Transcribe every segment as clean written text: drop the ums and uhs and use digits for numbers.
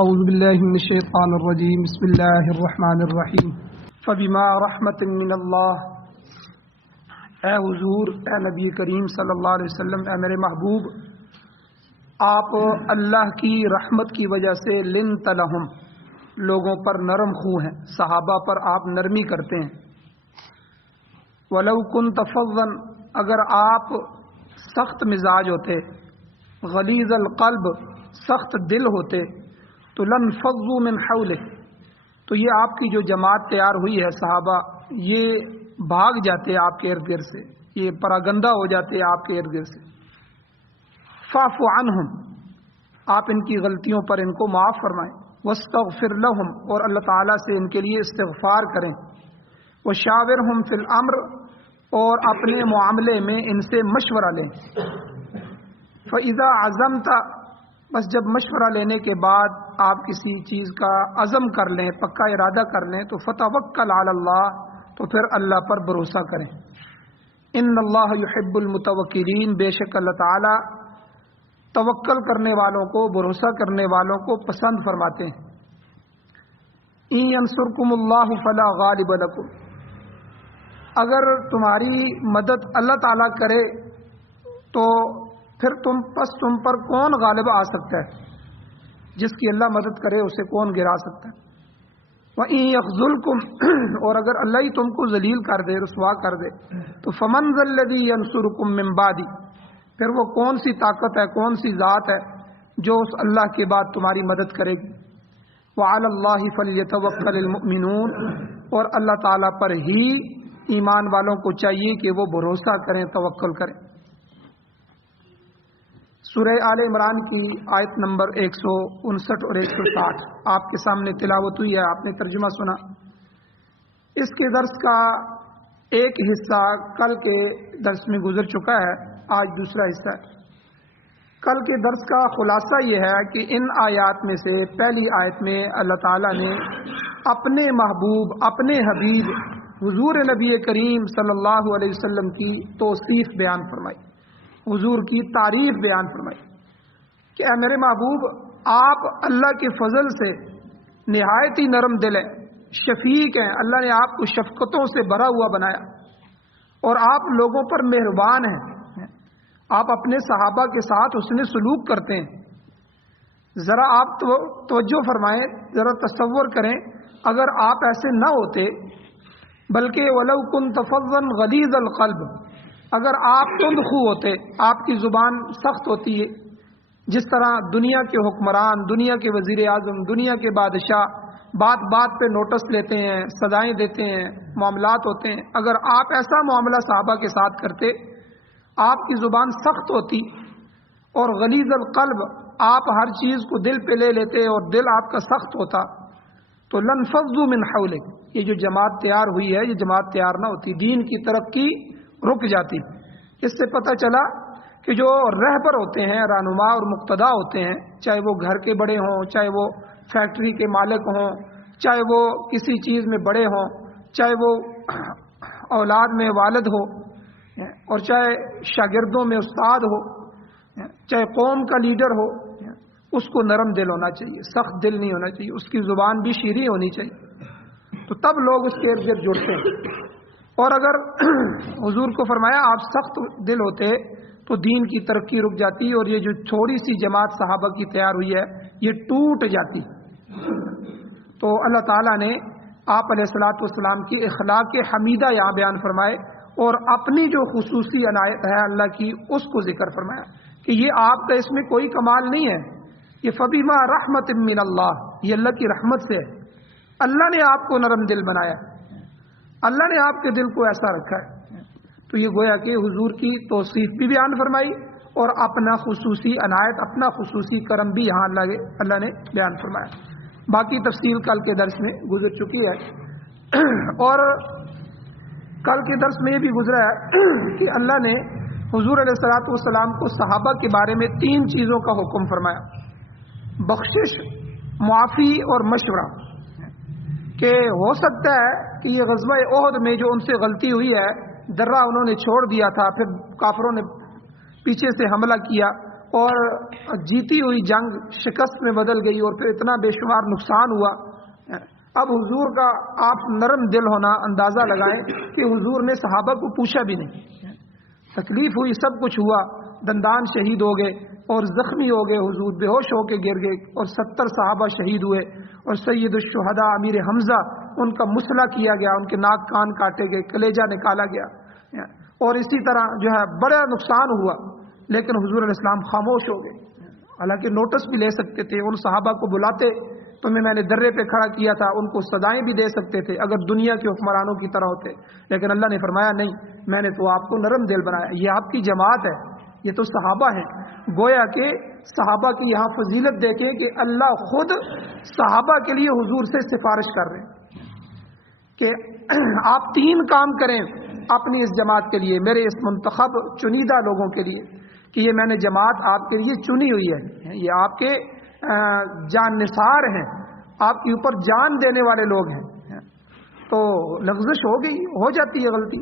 اعوذ باللہ من الشیطان الرجیم بسم اللہ الرحمن الرحیم فبما رحمت من اللہ، اے حضور، اے نبی کریم صلی اللہ علیہ وسلم، اے میرے محبوب، آپ اللہ کی رحمت کی وجہ سے لنت لہم، لوگوں پر نرم خو ہیں، صحابہ پر آپ نرمی کرتے ہیں۔ ولو کنت فظا، اگر آپ سخت مزاج ہوتے، غلیظ القلب، سخت دل ہوتے، تو لانفضوا من حولک، تو یہ آپ کی جو جماعت تیار ہوئی ہے صحابہ، یہ بھاگ جاتے آپ کے ارد گرد سے، یہ پراگندہ ہو جاتے آپ کے ارد گرد سے۔ فاعف عنہم، آپ ان کی غلطیوں پر ان کو معاف فرمائیں۔ واستغفر لہم، اور اللہ تعالیٰ سے ان کے لیے استغفار کریں۔ وشاورہم فی الامر، اور اپنے معاملے میں ان سے مشورہ لیں۔ فاذا عزمت، بس جب مشورہ لینے کے بعد آپ کسی چیز کا عزم کر لیں، پکا ارادہ کر لیں، تو فتوکل علی اللہ، تو پھر اللہ پر بھروسہ کریں۔ ان اللہ یحب المتوکلین، بے شک اللہ تعالی توکل کرنے والوں کو، بھروسہ کرنے والوں کو پسند فرماتے ہیں۔ ان ینصرکم اللہ فلا غالب لکم، اگر تمہاری مدد اللہ تعالیٰ کرے تو پھر تم پر کون غالب آ سکتا ہے؟ جس کی اللہ مدد کرے اسے کون گرا سکتا ہے؟ وَإِن يَخْذُلْكُمْ، اور اگر اللہ ہی تم کو ذلیل کر دے، رسوا کر دے، تو فَمَنْ ذَا الَّذِي يَنْصُرُكُم مِّن بَعْدِ، پھر وہ کون سی طاقت ہے، کون سی ذات ہے جو اس اللہ کے بعد تمہاری مدد کرے گی؟ وَعَلَى اللَّهِ فَلْيَتَوَكَّلِ الْمُؤْمِنُونَ، اور اللہ تعالیٰ پر ہی ایمان والوں کو چاہیے کہ وہ بھروسہ کریں، توکل کریں۔ سورہ آل عمران کی آیت نمبر 159 اور 160 آپ کے سامنے تلاوت ہوئی ہے، آپ نے ترجمہ سنا۔ اس کے درس کا ایک حصہ کل کے درس میں گزر چکا ہے، آج دوسرا حصہ ہے۔ کل کے درس کا خلاصہ یہ ہے کہ ان آیات میں سے پہلی آیت میں اللہ تعالیٰ نے اپنے محبوب، اپنے حبیب حضور نبی کریم صلی اللہ علیہ وسلم کی توصیف بیان فرمائی، حضور کی تعریف بیان فرمائی کہ اے میرے محبوب، آپ اللہ کے فضل سے نہایت ہی نرم دل ہیں، شفیق ہیں، اللہ نے آپ کو شفقتوں سے بھرا ہوا بنایا، اور آپ لوگوں پر مہربان ہیں، آپ اپنے صحابہ کے ساتھ حسن سلوک کرتے ہیں۔ ذرا آپ توجہ فرمائیں، ذرا تصور کریں، اگر آپ ایسے نہ ہوتے، بلکہ وَلَوْ كُنْتَ فَظًّا غَلِيظَ الْقَلْبِ، اگر آپ تند خو ہوتے، آپ کی زبان سخت ہوتی ہے، جس طرح دنیا کے حکمران، دنیا کے وزیر اعظم، دنیا کے بادشاہ بات بات پہ نوٹس لیتے ہیں، سزائیں دیتے ہیں، معاملات ہوتے ہیں، اگر آپ ایسا معاملہ صحابہ کے ساتھ کرتے، آپ کی زبان سخت ہوتی اور غلیظ القلب، آپ ہر چیز کو دل پہ لے لیتے اور دل آپ کا سخت ہوتا، تو لانفضوا من حولک، یہ جو جماعت تیار ہوئی ہے، یہ جماعت تیار نہ ہوتی، دین کی ترقی رک جاتی۔ اس سے پتہ چلا کہ جو رہبر ہوتے ہیں، رہنما اور مقتدا ہوتے ہیں، چاہے وہ گھر کے بڑے ہوں، چاہے وہ فیکٹری کے مالک ہوں، چاہے وہ کسی چیز میں بڑے ہوں، چاہے وہ اولاد میں والد ہو، اور چاہے شاگردوں میں استاد ہو، چاہے قوم کا لیڈر ہو، اس کو نرم دل ہونا چاہیے، سخت دل نہیں ہونا چاہیے، اس کی زبان بھی شیریں ہونی چاہیے، تو تب لوگ اس کے ارد گرد جڑتے ہیں۔ اور اگر حضور کو فرمایا آپ سخت دل ہوتے تو دین کی ترقی رک جاتی، اور یہ جو چھوٹی سی جماعت صحابہ کی تیار ہوئی ہے یہ ٹوٹ جاتی۔ تو اللہ تعالیٰ نے آپ علیہ الصلوۃ والسلام کی اخلاق حمیدہ یہاں بیان فرمائے، اور اپنی جو خصوصی عنایت ہے اللہ کی، اس کو ذکر فرمایا کہ یہ آپ کا اس میں کوئی کمال نہیں ہے، یہ فبما رحمت من اللہ، یہ اللہ کی رحمت سے ہے، اللہ نے آپ کو نرم دل بنایا، اللہ نے آپ کے دل کو ایسا رکھا ہے۔ تو یہ گویا کہ حضور کی توصیف بھی بیان فرمائی، اور اپنا خصوصی عنایت، اپنا خصوصی کرم بھی یہاں اللہ نے بیان فرمایا۔ باقی تفصیل کل کے درس میں گزر چکی ہے، اور کل کے درس میں یہ بھی گزرا ہے کہ اللہ نے حضور علیہ الصلوۃ والسلام کو صحابہ کے بارے میں 3 چیزوں کا حکم فرمایا: بخشش، معافی اور مشورہ، کہ ہو سکتا ہے کہ یہ غزوہ احد میں جو ان سے غلطی ہوئی ہے، درہ انہوں نے چھوڑ دیا تھا، پھر کافروں نے پیچھے سے حملہ کیا، اور جیتی ہوئی جنگ شکست میں بدل گئی اور پھر اتنا بے شمار نقصان ہوا. اب حضور کا آپ نرم دل ہونا اندازہ لگائیں کہ حضور نے صحابہ کو پوچھا بھی نہیں. تکلیف ہوئی، سب کچھ ہوا، دندان شہید ہو گئے اور زخمی ہو گئے، حضور بے ہوش ہو کے گر گئے اور 70 صحابہ شہید ہوئے اور سید الشہداء امیر حمزہ ان کا مسئلہ کیا گیا، ان کے ناک کان کاٹے گئے، کلیجہ نکالا گیا اور اسی طرح جو ہے بڑا نقصان ہوا. لیکن حضور علیہ السلام خاموش ہو گئے. حالانکہ نوٹس بھی لے سکتے تھے، ان صحابہ کو بلاتے تو میں نے درے پہ کھڑا کیا تھا، ان کو سزائیں بھی دے سکتے تھے اگر دنیا کے حکمرانوں کی طرح ہوتے. لیکن اللہ نے فرمایا نہیں، میں نے تو آپ کو نرم دل بنایا. یہ آپ کی جماعت ہے، یہ تو صحابہ ہیں. گویا کہ صحابہ کی یہاں فضیلت دیکھیں کہ اللہ خود صحابہ کے لیے حضور سے سفارش کر رہے ہیں کہ آپ 3 کام کریں اپنی اس جماعت کے لیے، میرے اس منتخب چنیدہ لوگوں کے لیے، کہ یہ میں نے جماعت آپ کے لیے چنی ہوئی ہے، یہ آپ کے جان نثار ہیں، آپ کے اوپر جان دینے والے لوگ ہیں. تو لغزش ہو گئی، ہو جاتی ہے غلطی.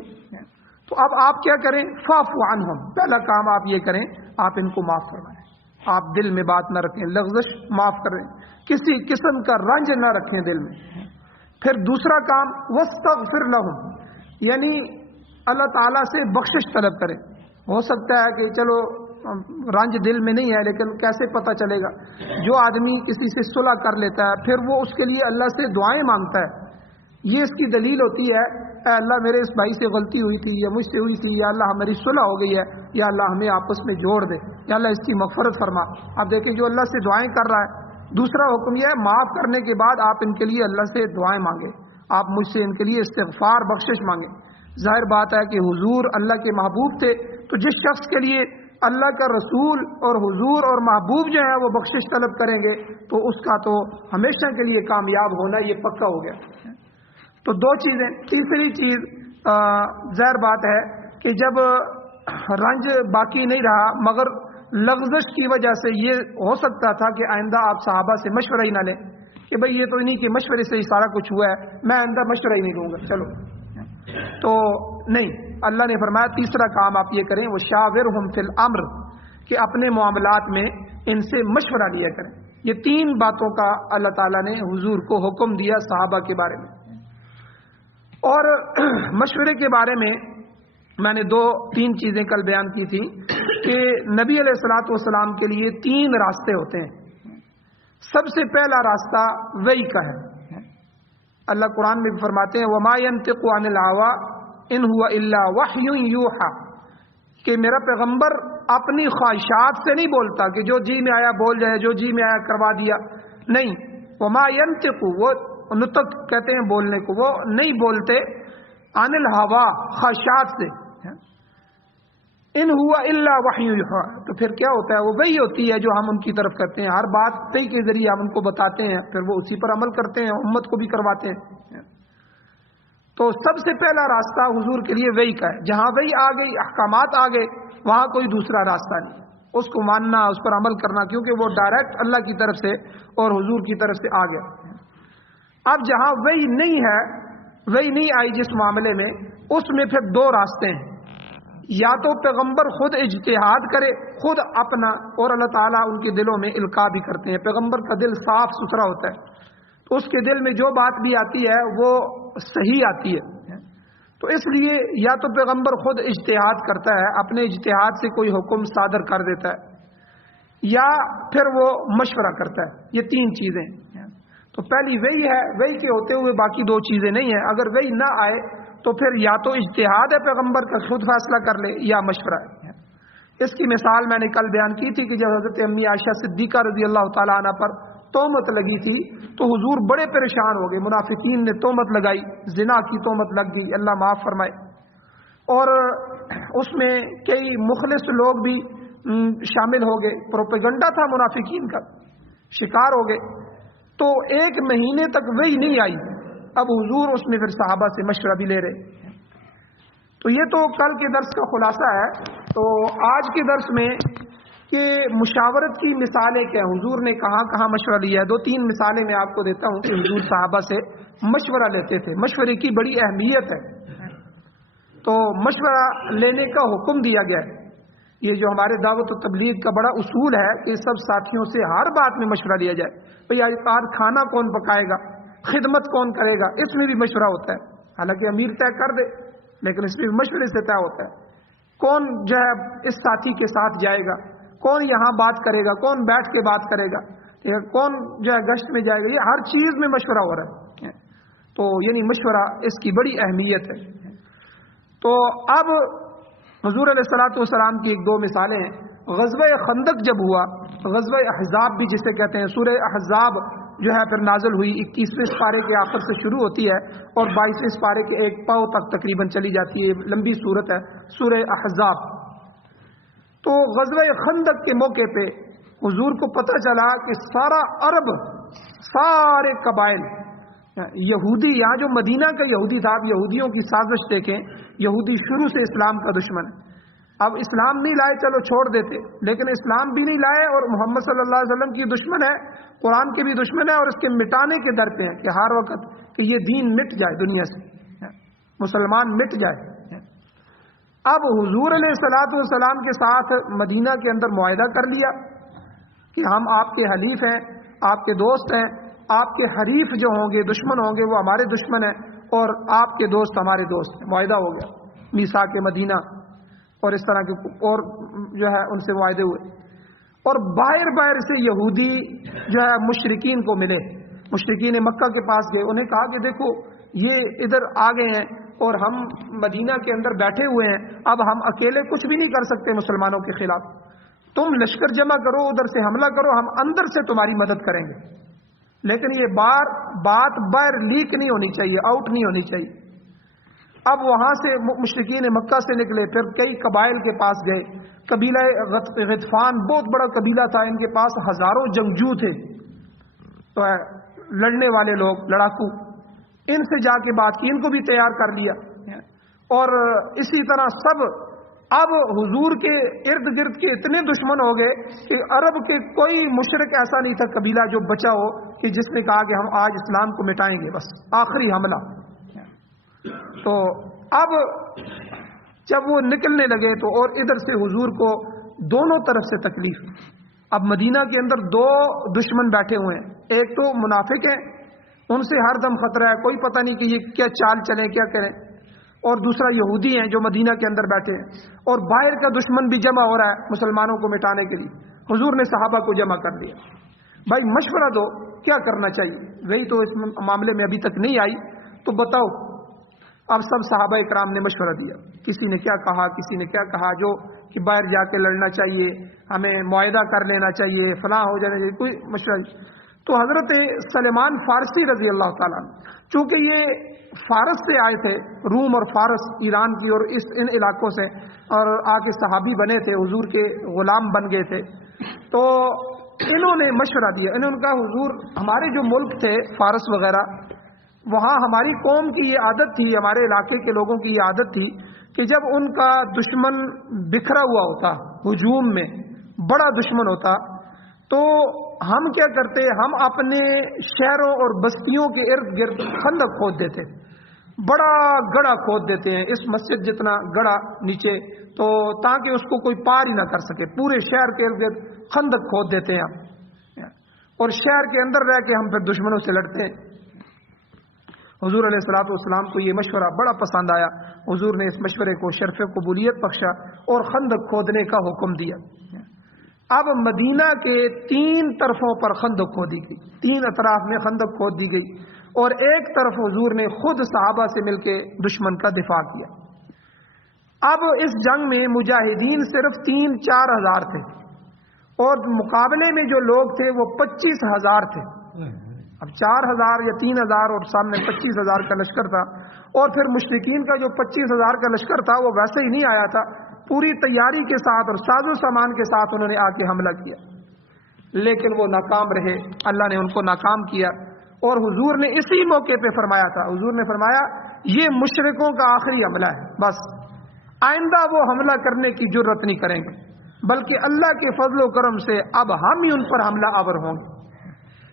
تو اب آپ کیا کریں؟ فاعفو عنہم، پہلا کام آپ یہ کریں، آپ ان کو معاف فرمائیں. آپ دل میں بات نہ رکھیں، لغزش معاف کریں، کسی قسم کا رنج نہ رکھیں دل میں. پھر دوسرا کام واستغفر لہم، یعنی اللہ تعالیٰ سے بخشش طلب کریں. ہو سکتا ہے کہ چلو رنج دل میں نہیں ہے، لیکن کیسے پتہ چلے گا؟ جو آدمی کسی سے صلح کر لیتا ہے پھر وہ اس کے لیے اللہ سے دعائیں مانگتا ہے، یہ اس کی دلیل ہوتی ہے اے اللہ میرے اس بھائی سے غلطی ہوئی تھی یا مجھ سے ہوئی تھی، یا اللہ ہماری صلح ہو گئی ہے، یا اللہ ہمیں آپس میں جوڑ دے، یا اللہ اس کی مغفرت فرما. آپ دیکھیں جو اللہ سے دعائیں کر رہا ہے. دوسرا حکم یہ ہے معاف کرنے کے بعد آپ ان کے لیے اللہ سے دعائیں مانگیں، آپ مجھ سے ان کے لیے استغفار بخشش مانگیں. ظاہر بات ہے کہ حضور اللہ کے محبوب تھے، تو جس شخص کے لیے اللہ کا رسول اور حضور اور محبوب جو ہے وہ بخشش طلب کریں گے تو اس کا تو ہمیشہ کے لیے کامیاب ہونا یہ پکا ہو گیا. تو 2 چیزیں. تیسری چیز ظاہر بات ہے کہ جب رنج باقی نہیں رہا مگر لغزش کی وجہ سے یہ ہو سکتا تھا کہ آئندہ آپ صحابہ سے مشورہ ہی نہ لیں کہ بھئی یہ تو انہی کے مشورے سے ہی سارا کچھ ہوا ہے، میں آئندہ مشورہ ہی نہیں لوں گا. چلو تو نہیں، اللہ نے فرمایا تیسرا کام آپ یہ کریں وشاورہم فی الامر، کہ اپنے معاملات میں ان سے مشورہ لیا کریں. یہ 3 باتوں کا اللہ تعالیٰ نے حضور کو حکم دیا صحابہ کے بارے میں. اور مشورے کے بارے میں نے 2-3 چیزیں کل بیان کی تھی کہ نبی علیہ الصلوۃ والسلام کے لیے 3 راستے ہوتے ہیں. سب سے پہلا راستہ وحی کا ہے. اللہ قرآن میں بھی فرماتے ہیں وما ينطق عن الهوى ان هو الا وحی یوحى، کہ میرا پیغمبر اپنی خواہشات سے نہیں بولتا کہ جو جی میں آیا بول جائے، جو جی میں آیا کروا دیا. نہیں، وما ينطق، وہ نطق کہتے ہیں بولنے کو، وہ نہیں بولتے عن الهوى، خواہشات سے. ان ہوا الا وحی یوحى، تو پھر کیا ہوتا ہے؟ وہ وہی ہوتی ہے جو ہم ان کی طرف کرتے ہیں. ہر بات وحی کے ذریعے ہم ان کو بتاتے ہیں، پھر وہ اسی پر عمل کرتے ہیں، امت کو بھی کرواتے ہیں. تو سب سے پہلا راستہ حضور کے لیے وحی کا ہے. جہاں وحی آ گئی، احکامات آ گئے، وہاں کوئی دوسرا راستہ نہیں، اس کو ماننا، اس پر عمل کرنا، کیونکہ وہ ڈائریکٹ اللہ کی طرف سے اور حضور کی طرف سے آ گیا. اب جہاں وحی نہیں ہے، وحی نہیں آئی جس معاملے میں، اس میں پھر 2 راستے ہیں. یا تو پیغمبر خود اجتہاد کرے، خود اپنا، اور اللہ تعالیٰ ان کے دلوں میں القاء بھی کرتے ہیں. پیغمبر کا دل صاف ستھرا ہوتا ہے، تو اس کے دل میں جو بات بھی آتی ہے وہ صحیح آتی ہے. تو اس لیے یا تو پیغمبر خود اجتہاد کرتا ہے، اپنے اجتہاد سے کوئی حکم صادر کر دیتا ہے، یا پھر وہ مشورہ کرتا ہے. یہ 3 چیزیں. تو پہلی وہی ہے، وہی کے ہوتے ہوئے باقی 2 چیزیں نہیں ہیں. اگر وہی نہ آئے تو پھر یا تو اجتہاد ہے پیغمبر کا، خود فیصلہ کر لے، یا مشورہ ہے. اس کی مثال میں نے کل بیان کی تھی کہ جب حضرت امی عائشہ صدیقہ رضی اللہ تعالیٰ عنہ پر تہمت لگی تھی تو حضور بڑے پریشان ہو گئے. منافقین نے تہمت لگائی، زنا کی تہمت لگ گئی، اللہ معاف فرمائے. اور اس میں کئی مخلص لوگ بھی شامل ہو گئے، پروپیگنڈا تھا منافقین کا، شکار ہو گئے. تو 1 مہینے تک وہی نہیں آئی. اب حضور اس میں پھر صحابہ سے مشورہ بھی لے رہے. تو یہ تو کل کے درس کا خلاصہ ہے. تو آج کے درس میں کہ مشاورت کی مثالیں کیا ہیں، حضور نے کہاں کہاں مشورہ لیا ہے. 2-3 مثالیں میں آپ کو دیتا ہوں کہ حضور صحابہ سے مشورہ لیتے تھے. مشورے کی بڑی اہمیت ہے. تو مشورہ لینے کا حکم دیا گیا ہے یہ جو ہمارے دعوت و تبلیغ کا بڑا اصول ہے کہ سب ساتھیوں سے ہر بات میں مشورہ لیا جائے. بھئی آج کھانا کون پکائے گا, خدمت کون کرے گا, اس میں بھی مشورہ ہوتا ہے. حالانکہ امیر طے کر دے لیکن اس میں بھی مشورے سے طے ہوتا ہے. کون جو ہے اس ساتھی کے ساتھ جائے گا, کون یہاں بات کرے گا, کون بیٹھ کے بات کرے گا, کون جو ہے گشت میں جائے گا, یہ ہر چیز میں مشورہ ہو رہا ہے. تو یعنی مشورہ اس کی بڑی اہمیت ہے. تو اب حضور علیہ الصلوۃ والسلام کی ایک دو مثالیں ہیں. غزوہ خندق جب ہوا, غزوہ احزاب بھی جسے کہتے ہیں, سورہ احزاب جو ہے پھر نازل ہوئی, 21ویں سپارے کے آخر سے شروع ہوتی ہے اور 22ویں سپارے کے ایک پاؤ تک تقریباً چلی جاتی ہے. لمبی صورت ہے سورہ احزاب. تو غزوہ خندق کے موقع پہ حضور کو پتہ چلا کہ سارا عرب, سارے قبائل یہودی, یہاں جو مدینہ کا یہودی تھا, اب یہودیوں کی سازش دیکھیں, یہودی شروع سے اسلام کا دشمن ہے. اب اسلام نہیں لائے چلو چھوڑ دیتے, لیکن اسلام بھی نہیں لائے اور محمد صلی اللہ علیہ وسلم کی دشمن ہے, قرآن کے بھی دشمن ہے, اور اس کے مٹانے کے در پہ ہیں کہ ہر وقت کہ یہ دین مٹ جائے دنیا سے, مسلمان مٹ جائے. اب حضور علیہ الصلوۃ والسلام کے ساتھ مدینہ کے اندر معاہدہ کر لیا کہ ہم آپ کے حلیف ہیں, آپ کے دوست ہیں, آپ کے حریف جو ہوں گے, دشمن ہوں گے, وہ ہمارے دشمن ہیں, اور آپ کے دوست ہمارے دوست ہیں. معاہدہ ہو گیا, میثاق مدینہ اور اس طرح کے اور جو ہے ان سے معاہدے ہوئے. اور باہر باہر سے یہودی جو ہے مشرکین کو ملے, مشرکین مکہ کے پاس گئے, انہیں کہا کہ دیکھو یہ ادھر آ گئے ہیں اور ہم مدینہ کے اندر بیٹھے ہوئے ہیں, اب ہم اکیلے کچھ بھی نہیں کر سکتے مسلمانوں کے خلاف, تم لشکر جمع کرو, ادھر سے حملہ کرو, ہم اندر سے تمہاری مدد کریں گے. لیکن یہ بات باہر لیک نہیں ہونی چاہیے, آؤٹ نہیں ہونی چاہیے. اب وہاں سے مشرکین مکہ سے نکلے, پھر کئی قبائل کے پاس گئے. قبیلہ غطفان بہت بڑا قبیلہ تھا, ان کے پاس ہزاروں جنگجو تھے, تو لڑنے والے لوگ, لڑاکو. ان سے جا کے بات کی, ان کو بھی تیار کر لیا. اور اسی طرح سب اب حضور کے ارد گرد کے اتنے دشمن ہو گئے کہ عرب کے کوئی مشرک ایسا نہیں تھا قبیلہ جو بچا ہو کہ جس نے کہا کہ ہم آج اسلام کو مٹائیں گے, بس آخری حملہ. تو اب جب وہ نکلنے لگے تو اور ادھر سے حضور کو دونوں طرف سے تکلیف. اب مدینہ کے اندر دو دشمن بیٹھے ہوئے ہیں, ایک تو منافق ہیں, ان سے ہر دم خطرہ ہے, کوئی پتہ نہیں کہ یہ کیا چال چلیں, کیا کریں. اور دوسرا یہودی ہیں جو مدینہ کے اندر بیٹھے ہیں, اور باہر کا دشمن بھی جمع ہو رہا ہے مسلمانوں کو مٹانے کے لیے. حضور نے صحابہ کو جمع کر دیا, بھائی مشورہ دو کیا کرنا چاہیے. وہی تو اس معاملے میں ابھی تک نہیں آئی, تو بتاؤ. اب سب صحابہ اکرام نے مشورہ دیا, کسی نے کیا کہا, کسی نے کیا کہا, جو کہ باہر جا کے لڑنا چاہیے, ہمیں معاہدہ کر لینا چاہیے, فلاں ہو جانا چاہیے, کوئی مشورہ. تو حضرت سلمان فارسی رضی اللہ تعالیٰ, چونکہ یہ فارس سے آئے تھے, روم اور فارس ایران کی اور ان علاقوں سے, اور آ کے صحابی بنے تھے, حضور کے غلام بن گئے تھے, تو انہوں نے مشورہ دیا. انہوں نے کہا حضور ہمارے جو ملک تھے فارس وغیرہ, وہاں ہماری قوم کی یہ عادت تھی, ہمارے علاقے کے لوگوں کی یہ عادت تھی کہ جب ان کا دشمن بکھرا ہوا ہوتا, ہجوم میں بڑا دشمن ہوتا, تو ہم کیا کرتے, ہم اپنے شہروں اور بستیوں کے ارد گرد خندق کھود دیتے, بڑا گڑھا کھود دیتے ہیں, اس مسجد جتنا گڑھا نیچے, تو تاکہ اس کو کوئی پار ہی نہ کر سکے. پورے شہر کے ارد گرد خندق کھود دیتے ہیں ہم, اور شہر کے اندر رہ کے ہم پھر دشمنوں سے لڑتے ہیں. حضور علیہ الصلوۃ والسلام کو یہ مشورہ بڑا پسند آیا. حضور نے اس مشورے کو شرف قبولیت بخشا اور خندق کھودنے کا حکم دیا. اب مدینہ کے 3 طرفوں پر خندق کھودی گئی, 3 اطراف میں خندق کھود دی گئی, اور ایک طرف حضور نے خود صحابہ سے مل کے دشمن کا دفاع کیا. اب اس جنگ میں مجاہدین صرف 3-4 ہزار تھے, اور مقابلے میں جو لوگ تھے وہ 25,000 تھے. اب 4,000 یا 3,000 اور سامنے 25,000 کا لشکر تھا, اور پھر مشرکین کا جو 25,000 کا لشکر تھا وہ ویسے ہی نہیں آیا تھا, پوری تیاری کے ساتھ اور ساز و سامان کے ساتھ انہوں نے آ کے حملہ کیا, لیکن وہ ناکام رہے, اللہ نے ان کو ناکام کیا. اور حضور نے اسی موقع پہ فرمایا تھا, حضور نے فرمایا یہ مشرکوں کا آخری حملہ ہے, بس آئندہ وہ حملہ کرنے کی جرت نہیں کریں گے, بلکہ اللہ کے فضل و کرم سے اب ہم ہی ان پر حملہ آور ہوں گے.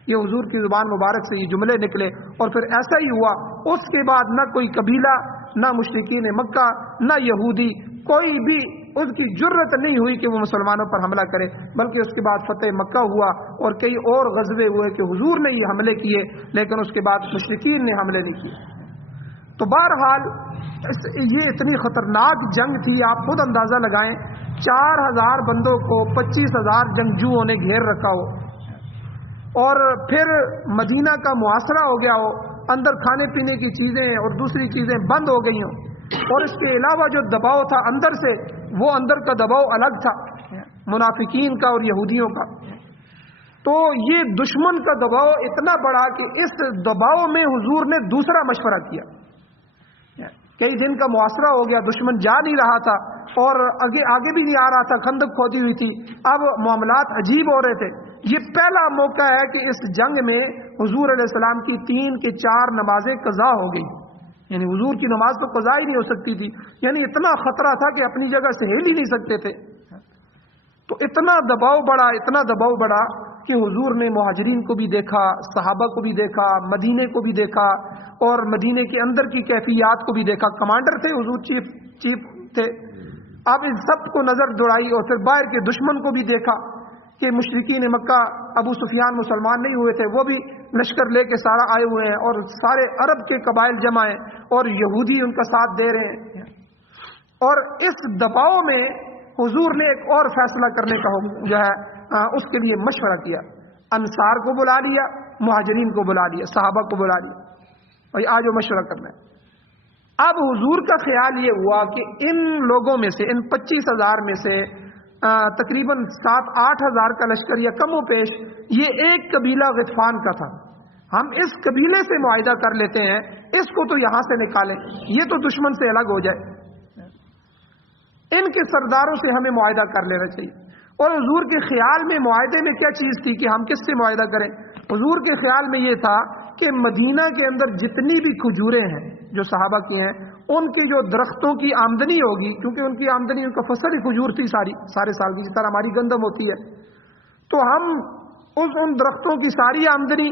یہ حضور کی زبان مبارک سے یہ جملے نکلے, اور پھر ایسا ہی ہوا. اس کے بعد نہ کوئی قبیلہ, نہ مشرکین مکہ, نہ یہودی, کوئی بھی اس کی جرت نہیں ہوئی کہ وہ مسلمانوں پر حملہ کرے، بلکہ اس کے بعد فتح مکہ ہوا اور کئی اور غزوے ہوئے کہ حضور نے یہ حملے کیے، لیکن اس کے بعد مشرکین نے حملے نہیں کیے۔ تو بہرحال یہ اتنی خطرناک جنگ تھی، آپ خود اندازہ لگائیں، 4000 بندوں کو 25,000 جنگجوؤں نے گھیر رکھا ہو، اور پھر مدینہ کا محاصرہ ہو گیا ہو، اندر کھانے پینے کی چیزیں اور دوسری چیزیں بند ہو گئی ہوں، اور اس کے علاوہ جو دباؤ تھا اندر سے، وہ اندر کا دباؤ الگ تھا منافقین کا اور یہودیوں کا۔ تو یہ دشمن کا دباؤ اتنا بڑا کہ اس دباؤ میں حضور نے دوسرا مشورہ کیا۔ کئی دن کا محاصرہ ہو گیا، دشمن جا نہیں رہا تھا اور آگے بھی نہیں آ رہا تھا، خندق کھودی ہوئی تھی، اب معاملات عجیب ہو رہے تھے۔ یہ پہلا موقع ہے کہ اس جنگ میں حضور علیہ السلام کی 3 کے 4 نمازیں قضا ہو گئی، یعنی حضور کی نماز تو قضا ہی نہیں ہو سکتی تھی، یعنی اتنا خطرہ تھا کہ اپنی جگہ سے ہل ہی نہیں سکتے تھے۔ تو اتنا دباؤ بڑا کہ حضور نے مہاجرین کو بھی دیکھا، صحابہ کو بھی دیکھا، مدینے کو بھی دیکھا، اور مدینے کے اندر کی کیفیات کو بھی دیکھا۔ کمانڈر تھے حضور، چیف تھے، اب ان سب کو نظر دوڑائی، اور پھر باہر کے دشمن کو بھی دیکھا کہ مشرکین مکہ، ابو سفیان مسلمان نہیں ہوئے تھے، وہ بھی لشکر لے کے سارا آئے ہوئے ہیں، اور سارے عرب کے قبائل جمع ہیں، اور یہودی ان کا ساتھ دے رہے ہیں۔ اور اس دباؤ میں حضور نے ایک اور فیصلہ کرنے کا جو ہے اس کے لیے مشورہ کیا، انصار کو بلا لیا، مہاجرین کو بلا لیا، صحابہ کو بلا لیا، اور آج وہ مشورہ کرنا ہے۔ اب حضور کا خیال یہ ہوا کہ ان لوگوں میں سے، ان 25,000 میں سے تقریباً 7-8 ہزار کا لشکر یا کم و بیش یہ ایک قبیلہ غطفان کا تھا، ہم اس قبیلے سے معاہدہ کر لیتے ہیں، اس کو تو یہاں سے نکالیں، یہ تو دشمن سے الگ ہو جائے، ان کے سرداروں سے ہمیں معاہدہ کر لینا چاہیے۔ اور حضور کے خیال میں معاہدے میں کیا چیز تھی کہ ہم کس سے معاہدہ کریں؟ حضور کے خیال میں یہ تھا کہ مدینہ کے اندر جتنی بھی کھجوریں ہیں جو صحابہ کی ہیں، ان کے جو درختوں کی آمدنی ہوگی، کیونکہ ان کی آمدنی، ان کا فصل ہی کھجور تھی سارے سال کی، جس طرح ہماری گندم ہوتی ہے، تو ہم ان درختوں کی ساری آمدنی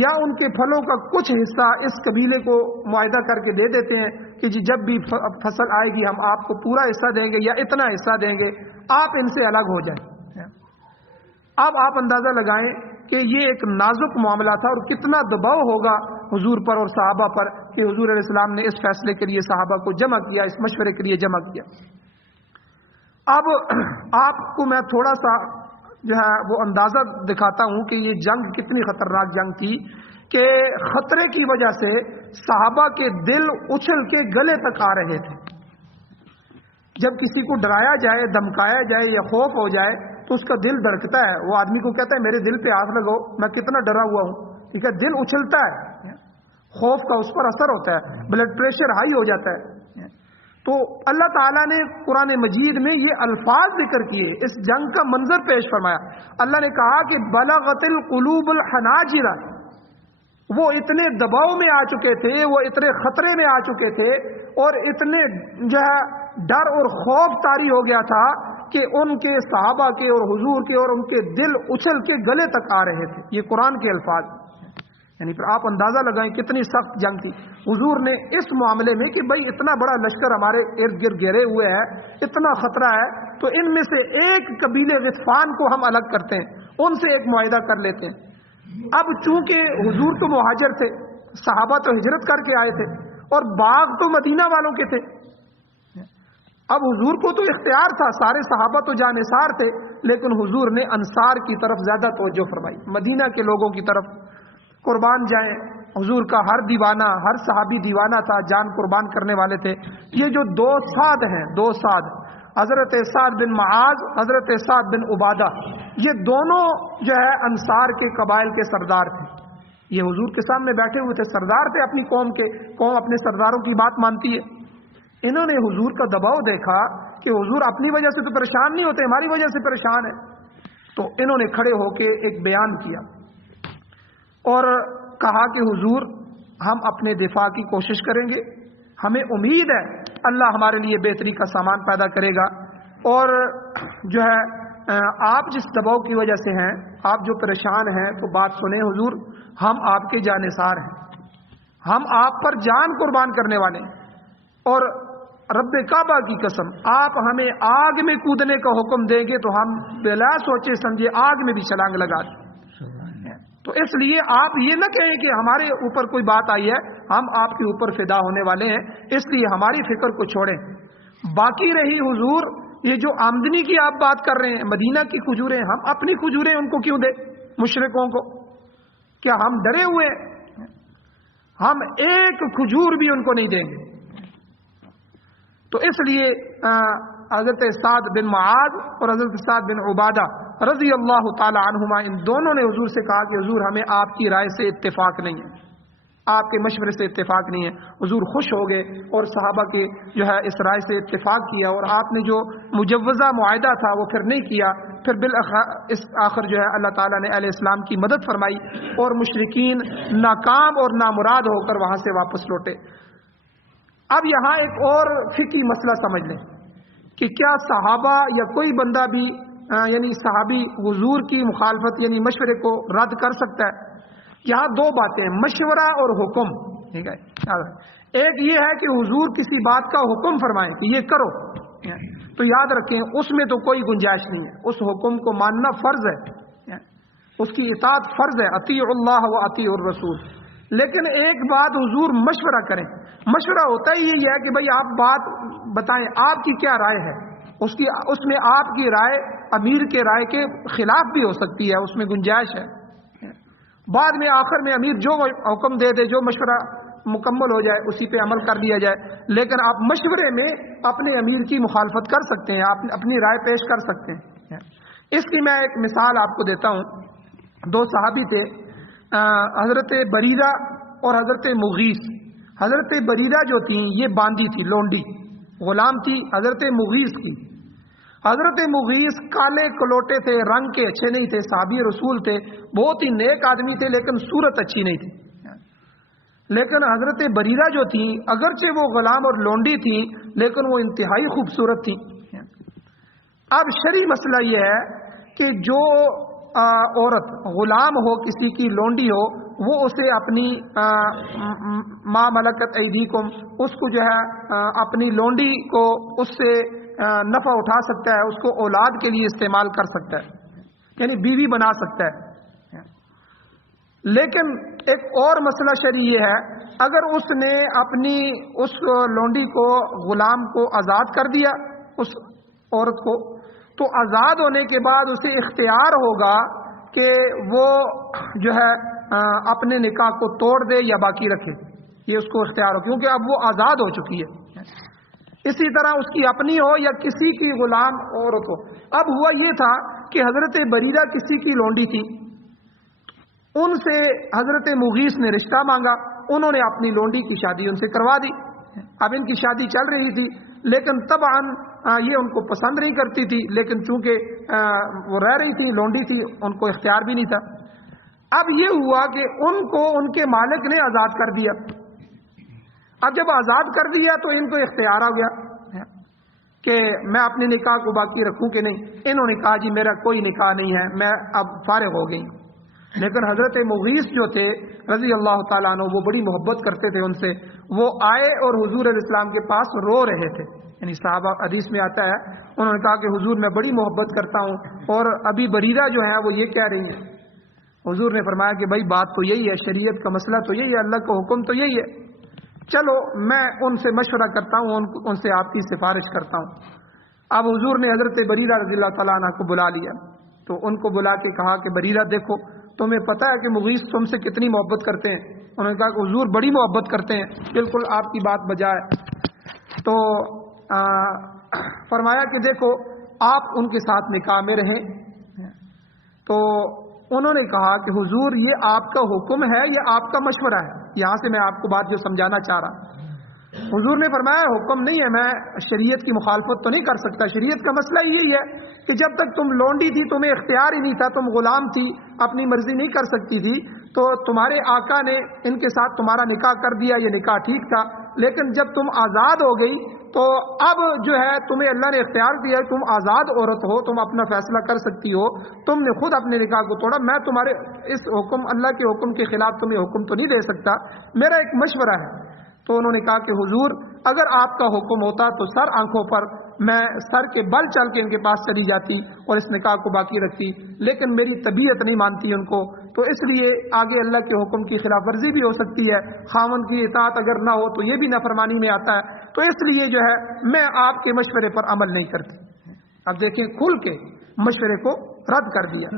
یا ان کے پھلوں کا کچھ حصہ اس قبیلے کو معاہدہ کر کے دے دیتے ہیں کہ جی جب بھی فصل آئے گی ہم آپ کو پورا حصہ دیں گے یا اتنا حصہ دیں گے، آپ ان سے الگ ہو جائیں۔ اب آپ اندازہ لگائیں کہ یہ ایک نازک معاملہ تھا، اور کتنا دباؤ ہوگا حضور پر اور صحابہ پر کہ حضور علیہ السلام نے اس فیصلے کے لیے صحابہ کو جمع کیا، اس مشورے کے لیے جمع کیا۔ اب آپ کو میں تھوڑا سا جو ہے وہ اندازہ دکھاتا ہوں کہ یہ جنگ کتنی خطرناک جنگ تھی، کہ خطرے کی وجہ سے صحابہ کے دل اچھل کے گلے تک آ رہے تھے۔ جب کسی کو ڈرایا جائے، دھمکایا جائے یا خوف ہو جائے تو اس کا دل دھڑکتا ہے، وہ آدمی کو کہتا ہے میرے دل پہ ہاتھ لگاؤ، میں کتنا ڈرا ہوا ہوں، ٹھیک ہے، دل اچھلتا ہے، خوف کا اس پر اثر ہوتا ہے، بلڈ پریشر ہائی ہو جاتا ہے۔ تو اللہ تعالیٰ نے قرآن مجید میں یہ الفاظ ذکر کیے، اس جنگ کا منظر پیش فرمایا۔ اللہ نے کہا کہ بلغت القلوب الحناجر، وہ اتنے دباؤ میں آ چکے تھے، وہ اتنے خطرے میں آ چکے تھے، اور اتنے جو ہے ڈر اور خوف طاری ہو گیا تھا کہ ان کے صحابہ کے اور حضور کے اور ان کے دل اچھل کے گلے تک آ رہے تھے۔ یہ قرآن کے الفاظ، یعنی پھر آپ اندازہ لگائیں کتنی سخت جنگ تھی۔ حضور نے اس معاملے میں کہ بھائی اتنا بڑا لشکر ہمارے ارد گرد گھیرے ہوئے ہے، اتنا خطرہ ہے، تو ان میں سے ایک قبیلے غطفان کو ہم الگ کرتے ہیں، ان سے ایک معاہدہ کر لیتے ہیں۔ اب چونکہ حضور تو مہاجر تھے، صحابہ تو ہجرت کر کے آئے تھے، اور باغ تو مدینہ والوں کے تھے، اب حضور کو تو اختیار تھا، سارے صحابہ تو جانثار تھے، لیکن حضور نے انصار کی طرف زیادہ توجہ فرمائی، مدینہ کے لوگوں کی طرف قربان جائیں۔ حضور کا ہر دیوانہ، ہر صحابی دیوانہ تھا، جان قربان کرنے والے تھے۔ یہ جو 2 سعد ہیں، 2 سعد، حضرت سعد بن معاذ، حضرت سعد بن عبادہ، یہ دونوں جو ہے انصار کے قبائل کے سردار تھے، یہ حضور کے سامنے بیٹھے ہوئے تھے، سردار تھے اپنی قوم کے، قوم اپنے سرداروں کی بات مانتی ہے۔ انہوں نے حضور کا دباؤ دیکھا کہ حضور اپنی وجہ سے تو پریشان نہیں ہوتے، ہماری وجہ سے پریشان ہے، تو انہوں نے کھڑے ہو کے ایک بیان کیا اور کہا کہ حضور ہم اپنے دفاع کی کوشش کریں گے، ہمیں امید ہے اللہ ہمارے لیے بہتری کا سامان پیدا کرے گا، اور جو ہے آپ جس دباؤ کی وجہ سے ہیں، آپ جو پریشان ہیں، تو بات سنیں حضور، ہم آپ کے جانثار ہیں، ہم آپ پر جان قربان کرنے والے ہیں، اور رب کعبہ کی قسم آپ ہمیں آگ میں کودنے کا حکم دیں گے تو ہم بلا سوچے سمجھے آگ میں بھی چھلانگ لگا دیں۔ تو اس لیے آپ یہ نہ کہیں کہ ہمارے اوپر کوئی بات آئی ہے، ہم آپ کے اوپر فدا ہونے والے ہیں، اس لیے ہماری فکر کو چھوڑیں۔ باقی رہی حضور یہ جو آمدنی کی آپ بات کر رہے ہیں، مدینہ کی کھجوریں، ہم اپنی کھجوریں ان کو کیوں دیں مشرکوں کو؟ کیا ہم ڈرے ہوئے؟ ہم ایک کھجور بھی ان کو نہیں دیں گے۔ تو اس لیے حضرت سعد بن معاذ اور حضرت سعد بن عبادہ رضی اللہ تعالی عنہما ان دونوں نے حضور سے کہا کہ حضور ہمیں آپ کی رائے سے اتفاق نہیں ہے، آپ کے مشورے سے اتفاق نہیں ہے۔ حضور خوش ہو گئے اور صحابہ کے جو ہے اس رائے سے اتفاق کیا، اور آپ نے جو مجوزہ معاہدہ تھا وہ پھر نہیں کیا۔ پھر بالآخر جو ہے اللہ تعالیٰ نے اہل اسلام کی مدد فرمائی اور مشرکین ناکام اور نامراد ہو کر وہاں سے واپس لوٹے۔ اب یہاں ایک اور فقہی مسئلہ سمجھ لیں کہ کیا صحابہ یا کوئی بندہ بھی یعنی صحابی حضور کی مخالفت یعنی مشورے کو رد کر سکتا ہے؟ یہاں دو باتیں ہیں، مشورہ اور حکم، ٹھیک ہے۔ ایک یہ ہے کہ حضور کسی بات کا حکم فرمائیں کہ یہ کرو، تو یاد رکھیں اس میں تو کوئی گنجائش نہیں ہے، اس حکم کو ماننا فرض ہے، اس کی اطاعت فرض ہے، اطیع اللہ و اطیع الرسول۔ لیکن ایک بات حضور مشورہ کریں، مشورہ ہوتا ہی یہی ہے کہ بھئی آپ بات بتائیں آپ کی کیا رائے ہے، اس میں آپ کی رائے امیر کے رائے کے خلاف بھی ہو سکتی ہے، اس میں گنجائش ہے۔ بعد میں آخر میں امیر جو حکم دے دے، جو مشورہ مکمل ہو جائے اسی پہ عمل کر لیا جائے، لیکن آپ مشورے میں اپنے امیر کی مخالفت کر سکتے ہیں، آپ اپنی رائے پیش کر سکتے ہیں۔ اس کی میں ایک مثال آپ کو دیتا ہوں۔ دو صحابی تھے، حضرت بریرہ اور حضرت مغیث۔ حضرت بریرہ جو تھی یہ باندی تھی، لونڈی غلام تھی حضرت مغیث کی۔ حضرت مغیث کالے کلوٹے تھے، رنگ کے اچھے نہیں تھے، صحابی رسول تھے، بہت ہی نیک آدمی تھے، لیکن صورت اچھی نہیں تھی۔ لیکن حضرت بریرہ جو تھی اگرچہ وہ غلام اور لونڈی تھی لیکن وہ انتہائی خوبصورت تھی۔ اب شرعی مسئلہ یہ ہے کہ جو عورت غلام ہو، کسی کی لونڈی ہو، وہ اسے اپنی ما ملکت ایدیکم، اس کو جو ہے اپنی لونڈی کو اس سے نفع اٹھا سکتا ہے، اس کو اولاد کے لیے استعمال کر سکتا ہے، یعنی بیوی بنا سکتا ہے۔ لیکن ایک اور مسئلہ شرعی یہ ہے، اگر اس نے اپنی اس لونڈی کو غلام کو آزاد کر دیا، اس عورت کو، تو آزاد ہونے کے بعد اسے اختیار ہوگا کہ وہ جو ہے اپنے نکاح کو توڑ دے یا باقی رکھے، یہ اس کو اختیار ہو، کیونکہ اب وہ آزاد ہو چکی ہے۔ اسی طرح اس کی اپنی ہو یا کسی کی غلام عورت ہو۔ اب ہوا یہ تھا کہ حضرت بریرہ کسی کی لونڈی تھی، ان سے حضرت مغیث نے رشتہ مانگا، انہوں نے اپنی لونڈی کی شادی ان سے کروا دی۔ اب ان کی شادی چل رہی تھی، لیکن طبعاً یہ ان کو پسند نہیں کرتی تھی، لیکن چونکہ وہ رہ رہی تھی، لونڈی تھی، ان کو اختیار بھی نہیں تھا۔ اب یہ ہوا کہ ان کو ان کے مالک نے آزاد کر دیا۔ اب جب آزاد کر دیا تو ان کو اختیار آ گیا کہ میں اپنے نکاح کو باقی رکھوں کہ نہیں۔ انہوں نے کہا جی میرا کوئی نکاح نہیں ہے، میں اب فارغ ہو گئی۔ لیکن حضرت مغیث جو تھے رضی اللہ تعالیٰ عنہ، وہ بڑی محبت کرتے تھے ان سے، وہ آئے اور حضور علیہ السلام کے پاس رو رہے تھے، یعنی صحابہ حدیث میں آتا ہے، انہوں نے کہا کہ حضور میں بڑی محبت کرتا ہوں، اور ابھی بریرہ جو ہے وہ یہ کہہ رہی ہیں۔ حضور نے فرمایا کہ بھائی بات تو یہی ہے، شریعت کا مسئلہ تو یہی ہے، اللہ کا حکم تو یہی ہے، چلو میں ان سے مشورہ کرتا ہوں، ان سے آپ کی سفارش کرتا ہوں۔ اب حضور نے حضرت بریرہ رضی اللہ تعالیٰ عنہ کو بلا لیا، تو ان کو بلا کے کہا کہ بریرہ دیکھو تمہیں پتہ ہے کہ مغیث تم سے کتنی محبت کرتے ہیں؟ انہوں نے کہا کہ حضور بڑی محبت کرتے ہیں، بالکل آپ کی بات بجا ہے۔ تو فرمایا کہ دیکھو آپ ان کے ساتھ نکاح میں رہیں۔ تو انہوں نے کہا کہ حضور یہ آپ کا حکم ہے یا آپ کا مشورہ ہے؟ یہاں سے میں آپ کو بات جو سمجھانا چاہ رہا، حضور نے فرمایا حکم نہیں ہے، میں شریعت کی مخالفت تو نہیں کر سکتا، شریعت کا مسئلہ یہی ہے کہ جب تک تم لونڈی تھی تمہیں اختیار ہی نہیں تھا، تم غلام تھی، اپنی مرضی نہیں کر سکتی تھی، تو تمہارے آقا نے ان کے ساتھ تمہارا نکاح کر دیا، یہ نکاح ٹھیک تھا، لیکن جب تم آزاد ہو گئی تو اب جو ہے تمہیں اللہ نے اختیار دیا ہے، تم آزاد عورت ہو، تم اپنا فیصلہ کر سکتی ہو، تم نے خود اپنے نکاح کو توڑا، میں تمہارے اس حکم اللہ کے حکم کے خلاف تمہیں حکم تو نہیں دے سکتا، میرا ایک مشورہ ہے تو انہوں نے کہا کہ حضور اگر آپ کا حکم ہوتا تو سر آنکھوں پر میں سر کے بل چل کے ان کے پاس چلی جاتی اور اس نکاح کو باقی رکھتی، لیکن میری طبیعت نہیں مانتی ان کو، تو اس لیے آگے اللہ کے حکم کی خلاف ورزی بھی ہو سکتی ہے، خاوند کی اطاعت اگر نہ ہو تو یہ بھی نافرمانی میں آتا ہے، تو اس لیے جو ہے میں آپ کے مشورے پر عمل نہیں کرتی۔ اب دیکھیں کھل کے مشورے کو رد کر دیا،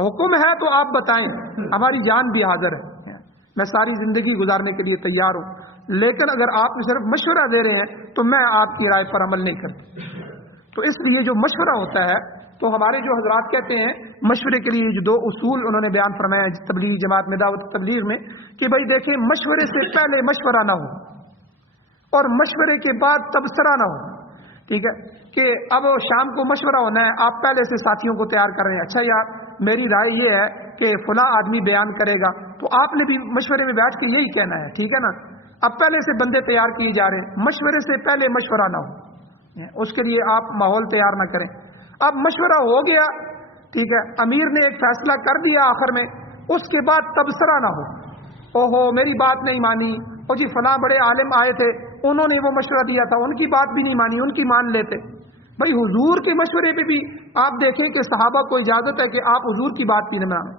حکم ہے تو آپ بتائیں، ہماری جان بھی حاضر ہے، میں ساری زندگی گزارنے کے لیے تیار ہوں، لیکن اگر آپ صرف مشورہ دے رہے ہیں تو میں آپ کی رائے پر عمل نہیں کرتی۔ تو اس لیے جو مشورہ ہوتا ہے، تو ہمارے جو حضرات کہتے ہیں مشورے کے لیے جو 2 اصول انہوں نے بیان فرمایا تبلیغ جماعت میں دعوت تبلیغ میں، کہ بھائی دیکھیں مشورے سے پہلے مشورہ نہ ہو اور مشورے کے بعد تبصرہ نہ ہو، ٹھیک ہے، کہ اب شام کو مشورہ ہونا ہے، آپ پہلے سے ساتھیوں کو تیار کر رہے ہیں، اچھا یار میری رائے یہ ہے کہ فلاں آدمی بیان کرے گا، تو آپ نے بھی مشورے میں بیٹھ کے یہی کہنا ہے، ٹھیک ہے نا، اب پہلے سے بندے تیار کیے جا رہے ہیں، مشورے سے پہلے مشورہ نہ ہو، اس کے لیے آپ ماحول تیار نہ کریں۔ اب مشورہ ہو گیا، ٹھیک ہے، امیر نے ایک فیصلہ کر دیا آخر میں، اس کے بعد تبصرہ نہ ہو، اوہو میری بات نہیں مانی، اور جی فلاں بڑے عالم آئے تھے انہوں نے وہ مشورہ دیا تھا، ان کی بات بھی نہیں مانی، ان کی مان لیتے۔ بھائی حضور کے مشورے پہ بھی آپ دیکھیں کہ صحابہ کو اجازت ہے کہ آپ حضور کی بات بھی نہ مانیں،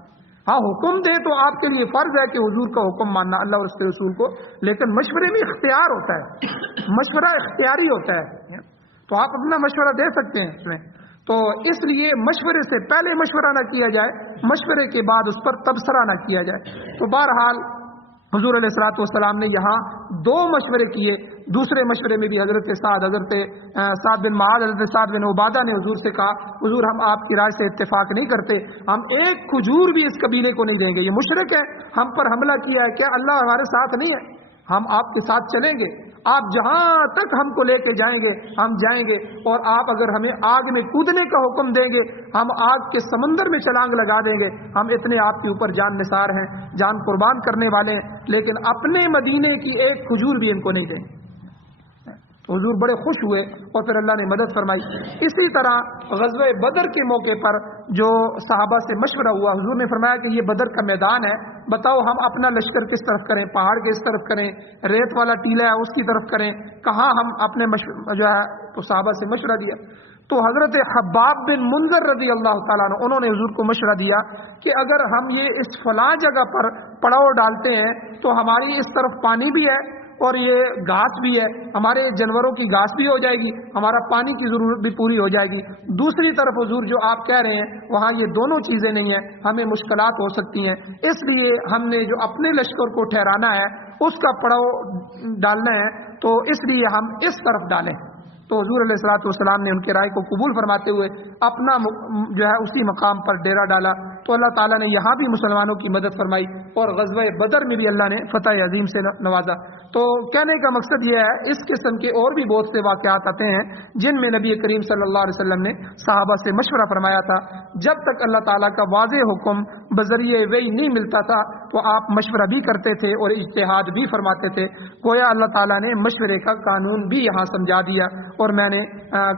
ہاں حکم دے تو آپ کے لیے فرض ہے کہ حضور کا حکم ماننا، اللہ اور اس کے رسول کو، لیکن مشورے میں اختیار ہوتا ہے، مشورہ اختیاری ہوتا ہے، تو آپ اپنا مشورہ دے سکتے ہیں اس میں، تو اس لیے مشورے سے پہلے مشورہ نہ کیا جائے، مشورے کے بعد اس پر تبصرہ نہ کیا جائے۔ تو بہرحال حضور علیہ الصلوۃ والسلام نے یہاں 2 مشورے کیے، دوسرے مشورے میں بھی حضرت سعد بن معاذ، حضرت سعد بن عبادہ نے حضور سے کہا حضور ہم آپ کی رائے سے اتفاق نہیں کرتے، ہم ایک کھجور بھی اس قبیلے کو نہیں دیں گے، یہ مشرک ہے، ہم پر حملہ کیا ہے، کیا اللہ ہمارے ساتھ نہیں ہے، ہم آپ کے ساتھ چلیں گے، آپ جہاں تک ہم کو لے کے جائیں گے ہم جائیں گے، اور آپ اگر ہمیں آگ میں کودنے کا حکم دیں گے ہم آگ کے سمندر میں چھلانگ لگا دیں گے، ہم اتنے آپ کے اوپر جان نثار ہیں، جان قربان کرنے والے ہیں، لیکن اپنے مدینے کی ایک کھجور بھی ان کو نہیں دیں گے۔ حضور بڑے خوش ہوئے اور پھر اللہ نے مدد فرمائی۔ اسی طرح غزوہ بدر کے موقع پر جو صحابہ سے مشورہ ہوا، حضور نے فرمایا کہ یہ بدر کا میدان ہے، بتاؤ ہم اپنا لشکر کس طرف کریں، پہاڑ کے اس طرف کریں، ریت والا ٹیلا ہے اس کی طرف کریں، کہاں ہم اپنے جو ہے تو صحابہ سے مشورہ دیا، تو حضرت حباب بن منذر رضی اللہ تعالیٰ عنہ انہوں نے حضور کو مشورہ دیا کہ اگر ہم یہ اس فلاں جگہ پر پڑاؤ ڈالتے ہیں تو ہماری اس طرف پانی بھی ہے اور یہ گھاس بھی ہے، ہمارے جانوروں کی گھاس بھی ہو جائے گی، ہمارا پانی کی ضرورت بھی پوری ہو جائے گی، دوسری طرف حضور جو آپ کہہ رہے ہیں وہاں یہ دونوں چیزیں نہیں ہیں، ہمیں مشکلات ہو سکتی ہیں، اس لیے ہم نے جو اپنے لشکر کو ٹھہرانا ہے اس کا پڑاؤ ڈالنا ہے، تو اس لیے ہم اس طرف ڈالیں۔ تو حضور علیہ الصلوۃ والسلام نے ان کے رائے کو قبول فرماتے ہوئے اپنا جو ہے اسی مقام پر ڈیرا ڈالا، تو اللہ تعالیٰ نے یہاں بھی مسلمانوں کی مدد فرمائی اور غزوہ بدر میں بھی اللہ نے فتح عظیم سے نوازا۔ تو کہنے کا مقصد یہ ہے اس قسم کے اور بھی بہت سے واقعات آتے ہیں جن میں نبی کریم صلی اللہ علیہ وسلم نے صحابہ سے مشورہ فرمایا تھا، جب تک اللہ تعالیٰ کا واضح حکم بذریعہ وحی نہیں ملتا تھا تو آپ مشورہ بھی کرتے تھے اور اجتہاد بھی فرماتے تھے، گویا اللہ تعالیٰ نے مشورے کا قانون بھی یہاں سمجھا دیا، اور میں نے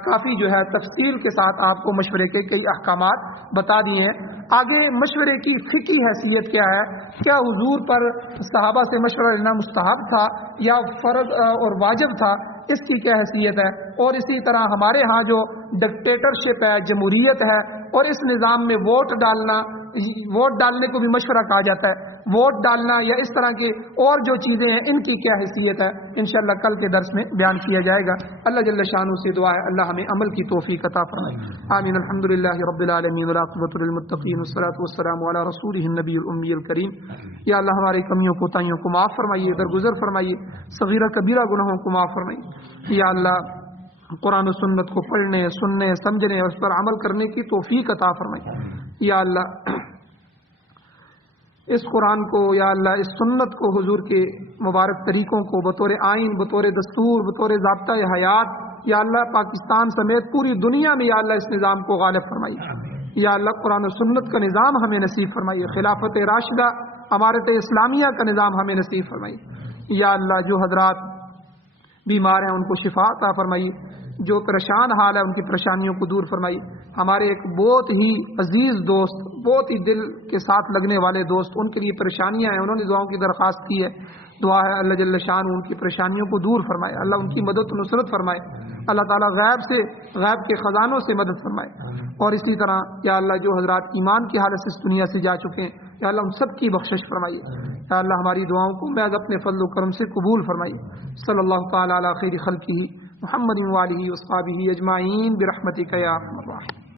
کافی جو ہے تفصیل کے ساتھ آپ کو مشورے کے کئی احکامات بتا دیے ہیں۔ آگے مشورے کی فقہی حیثیت کیا ہے، کیا حضور پر صحابہ سے مشورہ لینا مستحب تھا یا فرض اور واجب تھا، اس کی کیا حیثیت ہے، اور اسی طرح ہمارے ہاں جو ڈکٹیٹرشپ ہے، جمہوریت ہے، اور اس نظام میں ووٹ ڈالنے کو بھی مشورہ کہا جاتا ہے، ووٹ ڈالنا یا اس طرح کی اور جو چیزیں ہیں ان کی کیا حیثیت ہے، انشاءاللہ کل کے درس میں بیان کیا جائے گا۔ اللہ جل شانہ سے دعا ہے اللہ ہمیں عمل کی توفیق عطا فرمائے، آمین۔ الحمدللہ رب العالمین والعاقبۃ للمتقین والصلاۃ والسلام علی رسولہ النبی الامی الکریم۔ یا اللہ ہماری کمیوں کوتاہیوں کو معاف فرمائیے، درگزر فرمائیے، صغیرہ کبیرہ گناہوں کو معاف فرمائیے۔ یا اللہ قرآن و سنت کو پڑھنے، سننے، سمجھنے اور اس پر عمل کرنے کی توفیق عطا فرمائیے۔ یا اللہ اس قرآن کو، یا اللہ اس سنت کو، حضور کے مبارک طریقوں کو بطور آئین، بطور دستور، بطور ضابطہ حیات، یا اللہ پاکستان سمیت پوری دنیا میں یا اللہ اس نظام کو غالب فرمائیے۔ یا اللہ قرآن و سنت کا نظام ہمیں نصیب فرمائیے، خلافت راشدہ، امارت اسلامیہ کا نظام ہمیں نصیب فرمائیے۔ یا اللہ جو حضرات بیمار ہیں ان کو شفا عطا فرمائیے، جو پریشان حال ہے ان کی پریشانیوں کو دور فرمائیے۔ ہمارے ایک بہت ہی عزیز دوست، بہت ہی دل کے ساتھ لگنے والے دوست، ان کے لیے پریشانیاں ہیں، انہوں نے دعاؤں کی درخواست کی ہے، دعا ہے اللہ جل شان ان کی پریشانیوں کو دور فرمائے، اللہ ان کی مدد و نصرت فرمائے، اللہ تعالیٰ غیب کے خزانوں سے مدد فرمائے، اور اسی طرح یا اللہ جو حضرات ایمان کی حالت سے اس دنیا سے جا چکے ہیں یا اللہ ان سب کی بخشش فرمائیے، یا اللہ ہماری دعاؤں کو محض اپنے فضل و کرم سے قبول فرمائیے۔ صلی اللہ تعالیٰ علی خیر خلقہ محمد و آلہ و اصحابہ اجمعین برحمتک یا ارحم الراحمین۔